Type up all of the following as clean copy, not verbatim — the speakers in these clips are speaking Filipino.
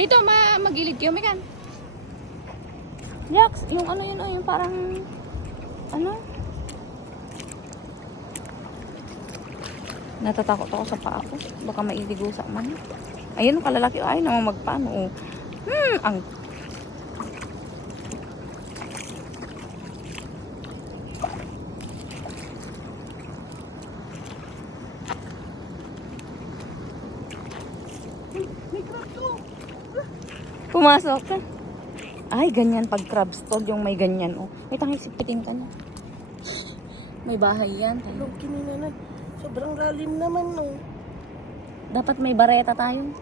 Dito, magilid kayo, Megan. Yax, yung ano yun, yung parang, ano? Natatakot ako sa paa ko. Baka mailigo sa man. Ayun, kalalaki. Ay, naman magpaano. Oh. Ang... Pumasok ka. Ay, ganyan pag crab stall, yung may ganyan. Oh. May tanging sipitin ka na. May bahay yan. Hello, kinina na. Sobrang lalim naman, no. Dapat may bareta tayo.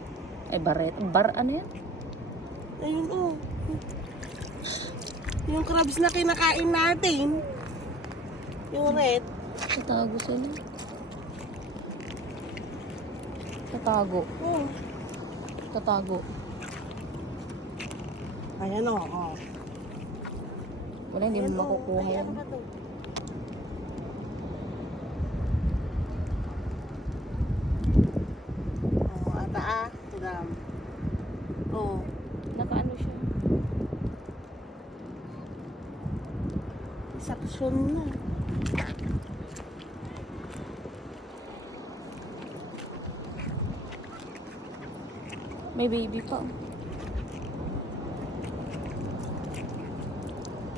Bareta. Ano yan? Ayun, oh. Yung crabs na kinakain natin. Yung red. Tatago sila. Tatago. Oh. Tatago. Ayan, oh. Wala, hindi Ayan, mo makukuha Ay, yan. ano ba to? Oh, ata Tigam. Oh. Nakaano siya? Saksyon na. May baby pa.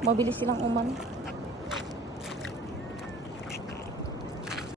Mabilis silang umano.